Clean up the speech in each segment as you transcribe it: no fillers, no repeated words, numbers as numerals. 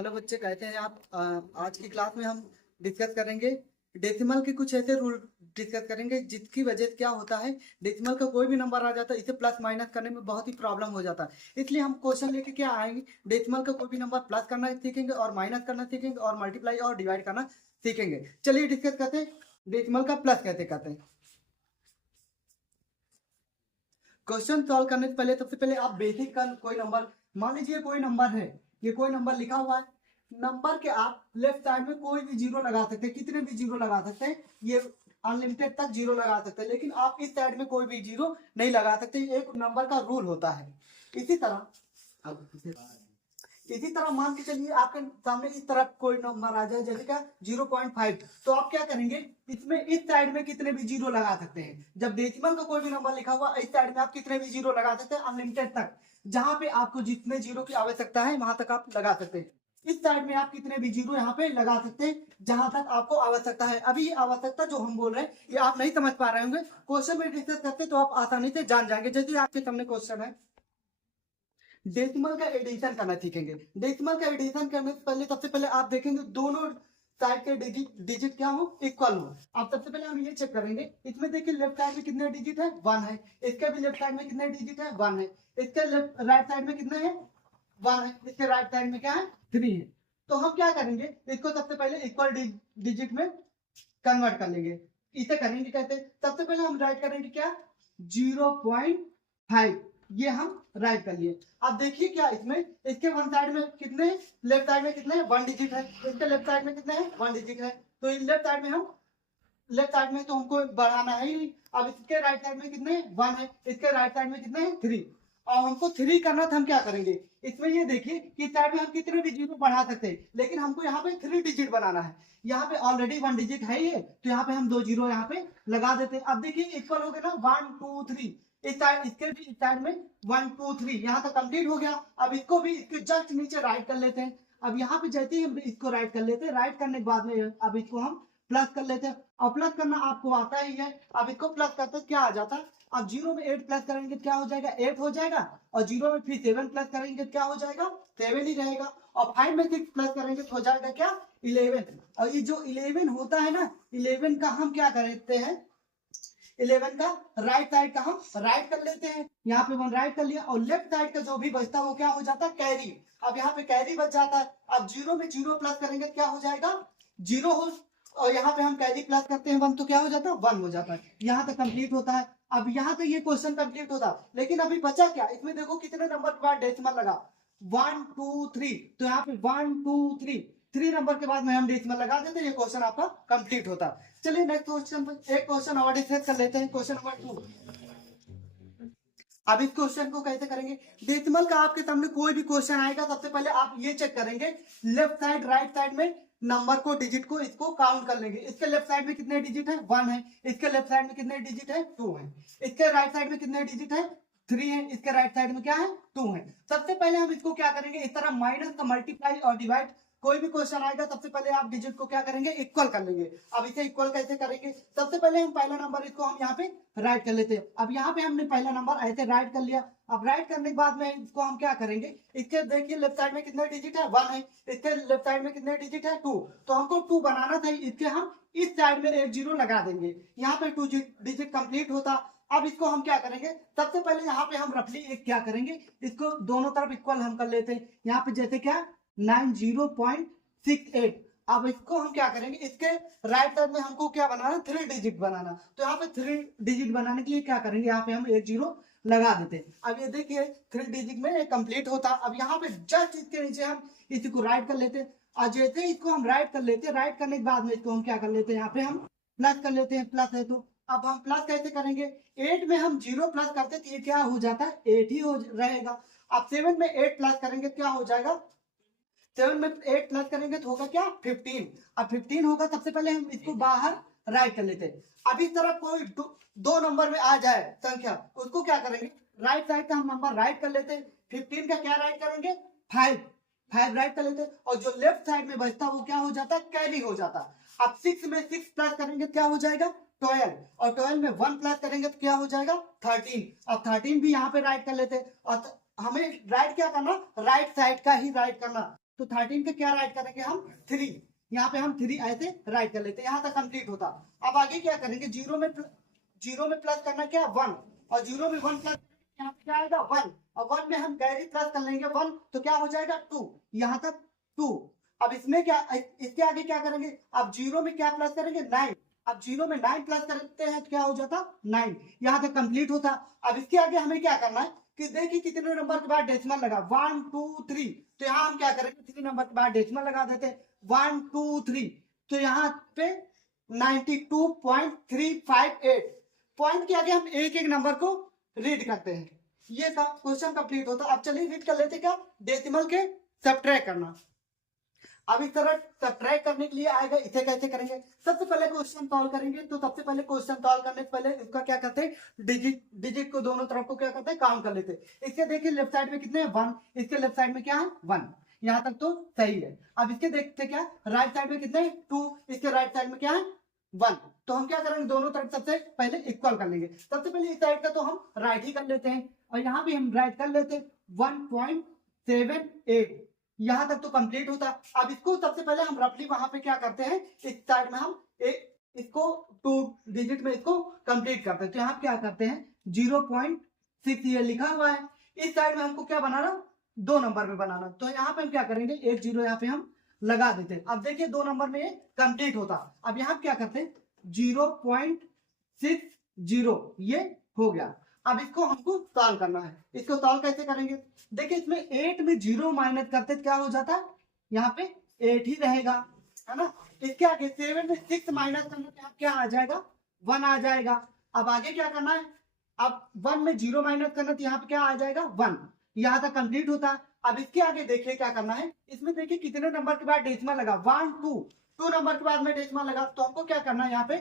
Hello बच्चे, कहते हैं आप आज की क्लास में हम डिस्कस करेंगे डेसिमल के कुछ ऐसे रूल डिस्कस करेंगे जिसकी वजह से क्या होता है। डेसिमल का कोई भी नंबर आ जाता है, इसे प्लस माइनस करने में बहुत ही प्रॉब्लम हो जाता है। इसलिए हम क्वेश्चन लेके क्या आएंगे, डेसिमल का कोई भी नंबर प्लस करना सीखेंगे और माइनस करना सीखेंगे और मल्टीप्लाई और डिवाइड करना सीखेंगे। चलिए डिस्कस करते हैं डेसिमल का प्लस कैसे करते हैं। क्वेश्चन सॉल्व करने से पहले सबसे पहले आप बेसिक का कोई नंबर, मान लीजिए कोई नंबर है, ये कोई नंबर लिखा हुआ है। नंबर के आप लेफ्ट साइड में कोई भी जीरो लगा सकते हैं, कितने भी जीरो लगा सकते हैं, ये अनलिमिटेड तक जीरो लगा सकते हैं। लेकिन आप इस साइड में कोई भी जीरो नहीं लगा सकते, एक नंबर का रूल होता है। इसी तरह मान के चलिए आपके सामने इस तरफ कोई नंबर आ जाए, जैसे क्या 0.5, तो आप क्या करेंगे, इसमें इस साइड में कितने भी जीरो लगा सकते हैं। जब डेसिमल का कोई भी नंबर लिखा हुआ इस साइड में आप कितने भी जीरो लगा सकते हैं, अनलिमिटेड तक। जहां पे आपको जितने जीरो की आवश्यकता है वहां तक आप लगा सकते हैं। इस साइड में आप कितने भी जीरो यहाँ पे लगा सकते हैं जहां तक आपको आवश्यकता है। अभी ये आवश्यकता जो हम बोल रहे हैं ये आप नहीं समझ पा रहे होंगे, क्वेश्चन में डिस्कस करते तो आप आसानी से जान जाएंगे। जैसे आपके सामने क्वेश्चन है, डेसिमल का एडिशन करना सीखेंगे। डेसिमल का एडिशन करने से पहले सबसे पहले आप देखेंगे दोनों साइड के डिजिट क्या हो, इक्वल हो। अब सबसे पहले हम ये चेक करेंगे, इसमें देखिए लेफ्ट साइड में कितने डिजिट है, 1 है। इसके भी लेफ्ट साइड में कितने डिजिट है, 1 है। इसके राइट साइड में कितने हैं, 1 है। इसके राइट साइड में क्या है, 3 है। तो हम क्या करेंगे, इसको सबसे पहले इक्वल डिजिट में कन्वर्ट कर लेंगे। इसे करेंगे कैसे, सबसे पहले हम राइट करेंगे क्या, 0.5, ये हम राइट कर लिए। अब देखिए क्या इसमें, इसके वन साइड में कितने, लेफ्ट साइड में कितने, 1 डिजिट है। इसके लेफ्ट साइड में कितने हैं, 1 डिजिट है। तो लेफ्ट साइड में तो हमको बढ़ाना है ही। अब इसके राइट साइड में कितने, 1 है। इसके राइट साइड में कितने हैं, 3। और हमको 3 करना था, हम क्या करेंगे, इसमें ये देखिए कि साइड में हम कितने भी जीरो बढ़ा सकते हैं, लेकिन हमको यहाँ पे 3 डिजिट बनाना है। यहाँ पे ऑलरेडी 1 डिजिट है ये, तो यहाँ पे हम 2 जीरो यहाँ पे लगा देते हैं। अब देखिए इक्वल हो गया ना, 1 2 3। इस साइड, इसके भी साइड में 1 2 3 यहाँ तक कंप्लीट हो गया। अब इसको भी इसके जस्ट नीचे राइट कर लेते हैं। अब यहाँ पे जैसे ही हम इसको राइट कर लेते हैं, राइट करने के बाद में अब इसको हम प्लस कर लेते हैं। और प्लस करना आपको आता ही है। अब इसको प्लस करते हैं, क्या आ जाता है, अब 0 में 8 प्लस करेंगे क्या हो जाएगा, 8 हो जाएगा। और 0 में फिर 7 प्लस करेंगे क्या हो जाएगा, 7 ही रहेगा। और 5 में 6 प्लस करेंगे तो हो जाएगा क्या, 11। और ये जो 11 होता है ना, 11 का हम क्या करते हैं, 11 का राइट साइड का हम राइट कर लेते हैं। यहाँ पे 1 राइट कर लिया, और लेफ्ट साइड का जो भी बचता है वो क्या हो जाता है, कैरी। अब यहाँ पे कैरी बच जाता है। अब 0 में 0 प्लस करेंगे क्या हो जाएगा, 0 हो। और यहाँ पे हम कैरी प्लस करते हैं 1, तो क्या हो जाता है, 1 हो जाता है। यहाँ तक कंप्लीट होता है। अब यहाँ तक ये क्वेश्चन कंप्लीट होता है। लेकिन अभी बचा क्या, इसमें देखो कितने नंबर के बाद डेसिमल लगा, 1 2 3। तो यहाँ पे 1 2 3 नंबर के बाद में हम डेसिमल लगा देते हैं, ये क्वेश्चन आपका कंप्लीट होता है। चलिए नेक्स्ट क्वेश्चन पर एक क्वेश्चन और डिस्कस कर लेते हैं, क्वेश्चन नंबर 2। अब इस क्वेश्चन को कैसे करेंगे, डेसिमल का आपके सामने कोई भी क्वेश्चन आएगा, सबसे पहले आप ये चेक करेंगे, लेफ्ट साइड राइट साइड में नंबर को, डिजिट को, इसको काउंट कर लेंगे। इसके लेफ्ट साइड में कितने डिजिट है, 1 है। इसके लेफ्ट साइड में कितने डिजिट है, 2 है। इसके राइट साइड में कितने डिजिट है, 3 है। इसके राइट साइड में क्या है, 2 है। सबसे पहले हम इसको क्या करेंगे, इस तरह माइनस का मल्टीप्लाई और डिवाइड, कोई भी क्वेश्चन आएगा सबसे पहले आप डिजिट को क्या करेंगे, इक्वल कर लेंगे। अब इसे इक्वल कैसे करेंगे, सबसे पहले हम पहला नंबर इसको हम यहाँ पे राइट कर लेते हैं। अब यहाँ पे हमने पहला नंबर ऐसे राइट कर लिया। अब राइट करने के बाद में इसको हम क्या करेंगे, इसके देखिए लेफ्ट साइड में कितने डिजिट है, 1 है। इसके लेफ्ट साइड में कितने डिजिट है, 2। तो हमको 2 बनाना था, इसके हम इस साइड में एक जीरो लगा देंगे। यहाँ पे 2 डिजिट कंप्लीट होता। अब इसको हम क्या करेंगे, सबसे पहले यहाँ पे हम रफली एक क्या करेंगे, इसको दोनों तरफ इक्वल हम कर लेते हैं। यहाँ पे जैसे क्या 90.68। अब इसको हम क्या करेंगे, इसके राइट साइड में हमको क्या बनाना, 3 डिजिट बनाना। तो यहाँ पे 3 डिजिट बनाने के लिए क्या करेंगे, यहाँ पे हम एक जीरो लगा देते हैं। अब ये देखिए 3 डिजिट में कंप्लीट होता। अब यहाँ पे जस्ट इसके नीचे हम इसी को राइट कर लेते हैं। और जैसे इसको हम राइट कर लेते हैं, राइट करने के बाद में इसको हम क्या कर लेते हैं, यहाँ पे हम प्लस कर लेते हैं, प्लस है तो। अब हम प्लस कैसे करेंगे, 8 में हम 0 प्लस करते तो ये क्या हो जाता है, 8 ही हो रहेगा। अब 7 में 8 प्लस करेंगे क्या हो जाएगा, 7 में 8 प्लस करेंगे तो होगा क्या, 15। अब 15 होगा, सबसे पहले हम इसको बाहर राइट कर लेते हैं। अब इस तरफ कोई दो नंबर में आ जाए संख्या, उसको क्या करेंगे, राइट साइड का हम नंबर राइट कर लेते हैं। 15 का क्या राइट करेंगे, 5 राइट कर लेते हैं। और जो लेफ्ट साइड में बचता वो क्या हो जाता है, कैरी हो जाता। अब 6 में 6 प्लस करेंगे क्या हो जाएगा, 12। और 12 में 1 प्लस करेंगे तो क्या हो जाएगा, 13। अब 13 भी यहाँ पे राइट कर लेते हैं। और हमें राइट क्या करना, राइट साइड का ही राइट करना। तो 13 का क्या राइट करेंगे हम 3, यहाँ पे हम 3 ऐसे राइट कर लेते हैं, यहाँ तक कंप्लीट होता। अब आगे क्या करेंगे, जीरो में प्लस करना क्या 1, और जीरो में 1 प्लस यहाँ पे क्या आएगा 1, और 1 में हम कैरी प्लस कर लेंगे 1, तो क्या हो जाएगा 2, यहाँ तक 2। अब इसमें क्या, इसके आगे क्या करेंगे, अब जीरो में क्या प्लस करेंगे 9, अब जीरो में 9 प्लस करते हैं तो क्या हो जाता 9, यहाँ तक कंप्लीट होता। अब इसके आगे हमें क्या करना है कि देखिए कितने नंबर के बाद डेसिमल लगा 1 2 3, तो यहाँ हम क्या करेंगे 3 नंबर के बाद डेसिमल लगा देते हैं 1 2 3, तो यहाँ पे 92.358 पॉइंट के आगे हम एक एक नंबर को रीड करते हैं। ये सब क्वेश्चन कंप्लीट होता। अब चलिए रीड कर लेते क्या, डेसिमल के सब्ट्रैक्ट करना। अब इस तरह सब्ट्रैक्ट करने के लिए आएगा, इसे कैसे करेंगे, सबसे पहले क्वेश्चन सॉल्व करेंगे। तो सबसे पहले क्वेश्चन सॉल्व करने से पहले इसका क्या करते हैं, डिजिट को दोनों तरफ को क्या करते हैं काउंट कर लेते हैं। इसके देखिए लेफ्ट साइड में कितने हैं 1, इसके लेफ्ट साइड में क्या है 1, यहाँ तक तो सही है। अब इसके देखते क्या, राइट साइड में कितने 2, इसके राइट साइड में क्या है 1, तो हम क्या करेंगे दोनों तरफ सबसे पहले इक्वल कर लेंगे। सबसे पहले इस साइड का तो हम राइट ही कर लेते हैं, और यहाँ भी हम राइट कर लेते हैं 1.78, यहाँ तक तो कंप्लीट होता। अब इसको सबसे पहले हम रफली वहां पे क्या करते हैं, इस साइड में हम इसको 2 डिजिट में इसको कंप्लीट करते हैं। तो यहाँ क्या करते हैं 0.6 ये लिखा हुआ है, इस साइड में हमको क्या बनाना 2 नंबर में बनाना, तो यहाँ पे हम क्या करेंगे 1 0 यहाँ पे हम लगा देते हैं। अब देखिए 2 नंबर में ये कंप्लीट होता। अब यहाँ क्या करते हैं 0.60 ये हो गया। अब इसको हमको सॉल्व करना है, इसको सॉल्व कैसे करेंगे, देखिए इसमें 8 में 0 माइनस करते क्या हो जाता है, यहाँ पे 8 ही रहेगा, है ना। इसके आगे 7 में 6 माइनस करना क्या आ जाएगा 1 आ जाएगा। अब आगे क्या करना है, अब 1 में 0 माइनस करना तो यहाँ पे क्या आ जाएगा 1, यहाँ तक कंप्लीट होता। अब इसके आगे देखिए क्या करना है, इसमें देखिए कितने नंबर के बाद डेसिमल लगा 1 2 नंबर के बाद में डेसिमल लगा, तो हमको क्या करना है यहाँ पे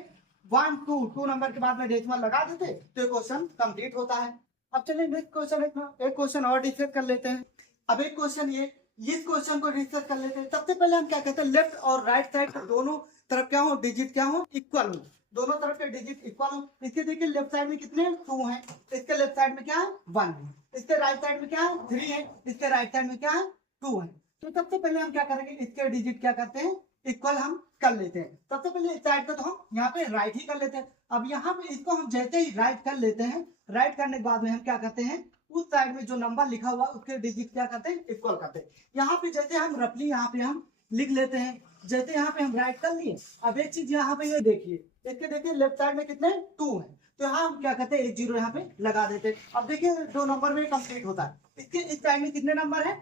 1 2 नंबर के बाद में डेसिमल लगा देते तो क्वेश्चन कंप्लीट होता है। अब चलिए नेक्स्ट क्वेश्चन, एक क्वेश्चन और डिस्कस कर लेते हैं। अब एक क्वेश्चन ये, इस क्वेश्चन को डिस्कस कर लेते हैं। सबसे पहले हम क्या कहते हैं, लेफ्ट और राइट साइड दोनों तरफ क्या हो डिजिट क्या हो इक्वल हो, दोनों तरफ के डिजिट इक्वल हो। इसके देखिए लेफ्ट साइड में कितने 2 हैं, इसके लेफ्ट साइड में क्या है 1 है, इसके राइट साइड में क्या है 3 है, इसके राइट साइड में क्या है 2 है। तो सबसे पहले हम क्या करेंगे, इसके डिजिट क्या करते हैं इक्वल हम कर लेते हैं। सबसे पहले इस साइड का तो हम यहाँ पे राइट ही कर लेते हैं। अब यहाँ पे इसको हम जैसे ही राइट कर लेते हैं, राइट करने के बाद में हम क्या करते हैं उस साइड में जो नंबर लिखा हुआ उसके डिजिट क्या करते हैं इक्वल करते हैं। यहाँ पे जैसे हम रफली यहाँ पे हम लिख लेते हैं, जैसे यहाँ पे हम राइट कर लिए। अब एक चीज यहाँ पे ये देखिए, इसके देखिए लेफ्ट साइड में कितने 2 है, तो यहाँ हम क्या करते हैं 1 0 यहाँ पे लगा देते हैं। अब देखिए 2 नंबर में कंप्लीट होता है। इसके इस साइड में कितने नंबर है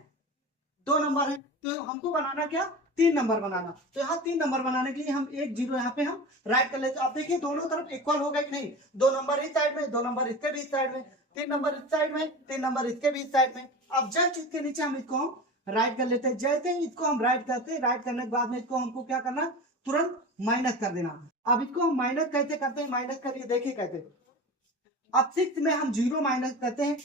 2 नंबर है, तो हमको बनाना क्या 3 नंबर बनाना। तो यहाँ 3 नंबर बनाने के लिए हम 1 0 यहाँ पे हम राइट कर लेते हैं। अब देखिए दोनों तरफ इक्वल हो गए कि नहीं, 2 नंबर इस साइड में 2 नंबर इसके भी इस साइड में, 3 नंबर इस साइड में 3 नंबर इसके भी इस साइड में। अब जस्ट इसके नीचे हम इसको हम राइट कर लेते हैं। जैसे ही इसको हम राइट करते हैं, राइट करने के बाद में इसको हमको क्या करना तुरंत माइनस कर देना। अब इसको हम माइनस कैसे करते हैं, माइनस करिए देखिए कैसे। अब 6 में हम 0 माइनस करते हैं,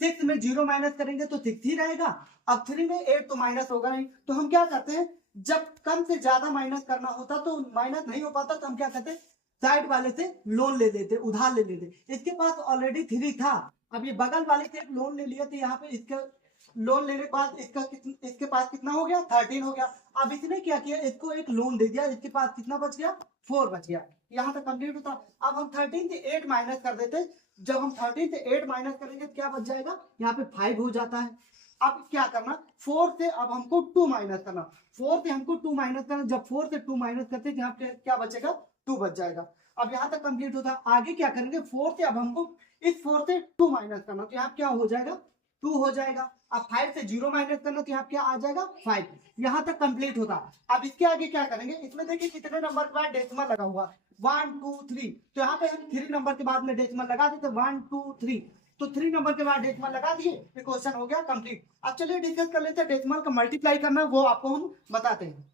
6 में 0 माइनस करेंगे तो 6 ही रहेगा। अब 3 में 8 तो माइनस होगा नहीं, तो हम क्या करते हैं जब कम से ज्यादा माइनस करना होता तो माइनस नहीं हो पाता, तो हम क्या करते साइड वाले से लोन ले लेते, उधार ले लेते। इसके पास ऑलरेडी 3 था, अब ये बगल वाले से एक लोन ले लिया, तो यहाँ पे इसके लोन लेने के बाद इसके पास कितना हो गया 13 हो गया। अब इसने क्या किया इसको एक लोन दे दिया, इसके पास कितना बच गया 4 बच गया, यहाँ तक कंप्लीट होता। अब हम 13 से 8 माइनस कर देते, जब हम 13 से 8 माइनस करेंगे तो क्या बच जाएगा यहाँ पे 5 हो जाता है। अब क्या करना 4 से अब हमको 2 माइनस करना, 4 से हमको 2 माइनस करना, जब 4 से 2 माइनस करते हैं यहाँ पे क्या बचेगा 2 बच जाएगा। अब यहाँ तक कंप्लीट होता। आगे क्या करेंगे 4 से अब हमको इस 4 से 2 माइनस करना, तो यहाँ क्या हो जाएगा 2 हो जाएगा। अब 5 से 0 माइनस करना, तो यहाँ क्या आ जाएगा 5, यहाँ तक कंप्लीट होता। अब इसके आगे क्या करेंगे, इसमें देखिए कितने नंबर के बाद डेसिमल लगा हुआ 1 2 3, तो यहाँ पे हम 3 नंबर के बाद में डेसिमल लगा देते 1 2 3, तो 3 नंबर के बाद डेसिमल लगा दिए, ये क्वेश्चन हो गया कंप्लीट। अब चलिए डिस्कस कर लेते हैं डेसिमल का मल्टीप्लाई करना, वो आपको हम बताते हैं।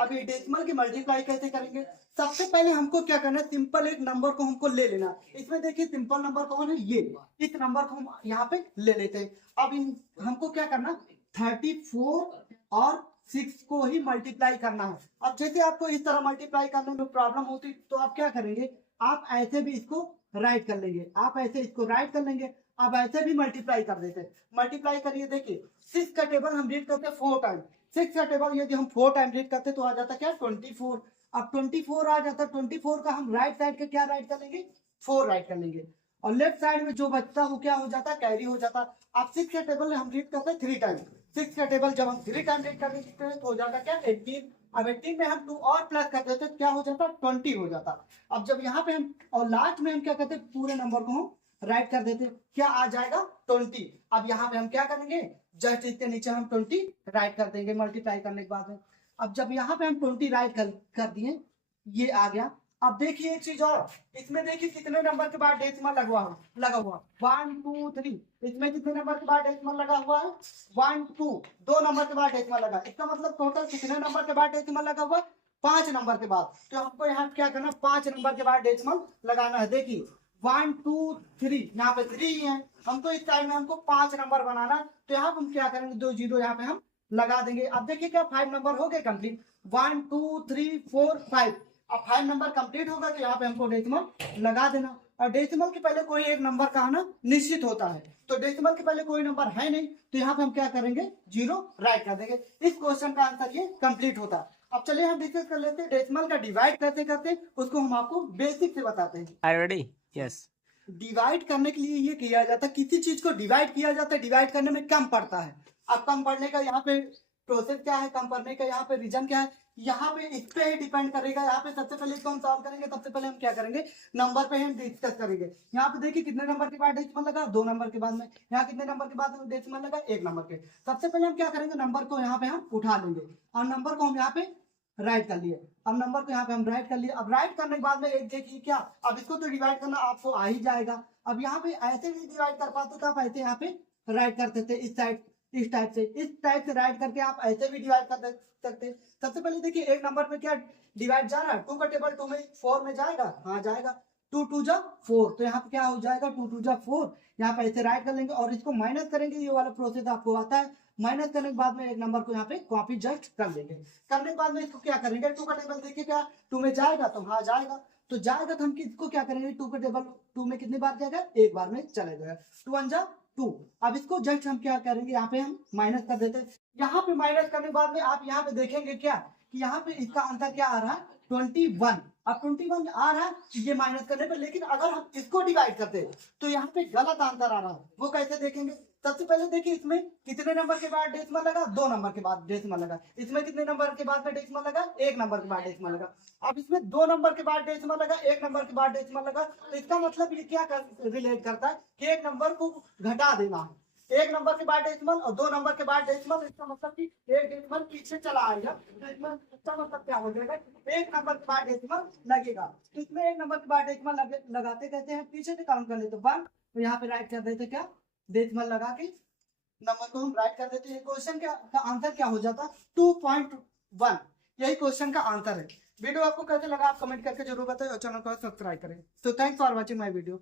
अभी डेसिमल की मल्टीप्लाई कैसे करेंगे, सबसे पहले हमको क्या करना है सिंपल एक नंबर को हमको ले लेना। इसमें देखिए सिंपल नंबर कौन है ये, इस नंबर को हम यहाँ पे ले लेते हैं। अब हमको क्या करना 34 और 6 को ही मल्टीप्लाई करना है। अब जैसे आपको इस तरह मल्टीप्लाई करने में प्रॉब्लम होती तो आप क्या करेंगे, आप ऐसे भी इसको राइट कर लेंगे, आप ऐसे इसको राइट कर लेंगे। अब ऐसे भी मल्टीप्लाई कर देते, मल्टीप्लाई करिए, देखिए 6 का टेबल हम रीड करते 4 टाइम, 6 का टेबल यदि हम 4 टाइम रीड करते तो आ जाता क्या 24। अब 24 आ जाता, 24 का हम राइट साइड का क्या राइट कर लेंगे 4 राइट कर लेंगे, और लेफ्ट साइड में जो बचता वो क्या हो जाता कैरी हो जाता। अब 6 का टेबल हम रीड करते 3 टाइम, 6 का टेबल जब हम 3 टाइम रीड करते हैं तो हो जाता क्या 18। अब 18 में हम 2 और प्लस कर देते तो क्या हो जाता 20 हो जाता। अब जब यहाँ पे हम और लास्ट में हम क्या करते पूरे नंबर को हम राइट कर देते, क्या आ जाएगा 20। अब यहाँ पे हम क्या करेंगे जस्ट इसके नीचे हम 20 राइट कर देंगे मल्टीप्लाई करने के बाद में। अब जब यहाँ पे हम 20 राइट कर दिए ये आ गया। अब देखिए एक चीज और, इसमें देखिए कितने नंबर के बाद डेसिमल लगा हुआ 1 2 3, इसमें कितने नंबर के बाद डेसिमल लगा हुआ है 1 2, 2 नंबर के बाद डेसिमल लगा, इसका मतलब टोटल कितने नंबर के बाद डेसिमल लगा हुआ 5 नंबर के बाद। तो हमको यहाँ क्या करना 5 नंबर के बाद डेसिमल लगाना है। देखिए 1 2 3, यहाँ पे 3 ही है, हमको इस टाइम में हमको 5 नंबर बनाना, तो यहाँ पे हम क्या करेंगे 2 0 यहाँ पे हम लगा देंगे। अब देखिए क्या 5 नंबर हो गए कंप्लीट, 1 2 3 4 5। अब 5 नंबर कंप्लीट होगा तो यहाँ पे हमको डेसिमल लगा देना, और डेसिमल के पहले कोई एक नंबर का आना निश्चित होता है, तो डेसिमल के पहले कोई नंबर है नहीं तो यहाँ पे हम क्या करेंगे 0 राइट कर देंगे। इस क्वेश्चन का आंसर ये कंप्लीट होता है। अब चलिए हम डिस्कस कर लेते हैं डेसिमल का डिवाइड कैसे करते हैं, उसको हम आपको बेसिक से बताते हैं। Are you ready? Yes. Divide करने के लिए ये किया जाता है, किसी चीज को डिवाइड किया जाता है, डिवाइड करने में कम पड़ता है। अब कम पड़ने का यहाँ पे प्रोसेस क्या है, कम पड़ने का यहाँ पे रीजन क्या है, यहाँ पे इस पे ही डिपेंड करेगा। यहाँ पे सबसे पहले इसको हम सॉल्व करेंगे, सबसे पहले हम क्या करेंगे नंबर पे हम डिस्कस करेंगे। यहाँ पे देखिए कितने नंबर के बाद डेसिमल लगा 2 नंबर के बाद में, यहाँ कितने नंबर के बाद डेसिमल लगा 1 नंबर के। सबसे पहले हम क्या करेंगे नंबर को यहाँ पे हम उठा लेंगे, और नंबर को हम यहाँ पे राइट कर लिए। अब नंबर को यहाँ पे हम राइट कर लिए। अब राइट करने के बाद में एक देखिए क्या, अब इसको तो डिवाइड करना आपको आ ही जाएगा। अब यहाँ पे ऐसे भी डिवाइड कर पाते तो आप ऐसे यहाँ पे राइट करते थे, इस टाइप से राइट करके आप ऐसे भी डिवाइड कर सकते। सबसे पहले देखिए एक नंबर पे क्या डिवाइड जा रहा है 2 का टेबल 2 में 4 में जाएगा, हाँ जाएगा, 2 2 जा 4, तो यहाँ पे क्या हो जाएगा 2 2 जा 4। यहाँ पे ऐसे राइट कर लेंगे और इसको माइनस करेंगे, ये वाला प्रोसेस आपको आता है। माइनस करने के बाद में एक नंबर को यहाँ पे कॉपी जस्ट कर देंगे, करने के बाद में इसको क्या करेंगे 2 का टेबल देखिए क्या 2 में जाएगा, तो हाँ जाएगा, तो जाएगा तो हम किसको क्या करेंगे 2 का टेबल 2 में कितनी बार जाएगा एक बार में चला जाएगा, 2 1 जा 2। अब इसको जस्ट हम क्या करेंगे यहाँ पे हम माइनस कर देते हैं। यहाँ पे माइनस करने के बाद में आप यहाँ पे देखेंगे क्या कि यहाँ पे इसका आंसर क्या आ रहा है 21। अब 21 आ रहा है ये माइनस करने पर, लेकिन अगर हम इसको डिवाइड करते हैं तो यहाँ पे गलत आंसर आ रहा है, वो कैसे देखेंगे। सबसे पहले देखिए इसमें कितने नंबर के बाद डेसिमल लगा 2 नंबर के बाद डेसिमल लगा, इसमें कितने नंबर के बाद में डेसिमल लगा 1 नंबर के बाद डेसिमल लगा। अब इसमें 2 नंबर के बाद डेसिमल लगा 1 नंबर के बाद डेसिमल लगा, तो इसका मतलब ये क्या रिलेट करता है कि एक नंबर को घटा देना है, 1 नंबर के बाद डेसिमल और 2 नंबर के बाद डेसिमल, इसका मतलब कि एक डेसिमल पीछे चला आएगा, इसका मतलब क्या हो जाएगा 1 नंबर के बाद डेसिमल लगेगा। तो इसमें 1 नंबर के बाद डेसिमल लगाते कहते हैं पीछे से काउंट कर लेते 1, तो यहाँ पे राइट कर देते क्या डेसिमल लगा के नंबर को हम राइट कर देते हैं। क्वेश्चन का आंसर क्या हो जाता 2.1, यही क्वेश्चन का आंसर है। वीडियो आपको कैसे लगा आप कमेंट करके जरूर बताएं और चैनल को सब्सक्राइब करें। तो thanks for watching my video.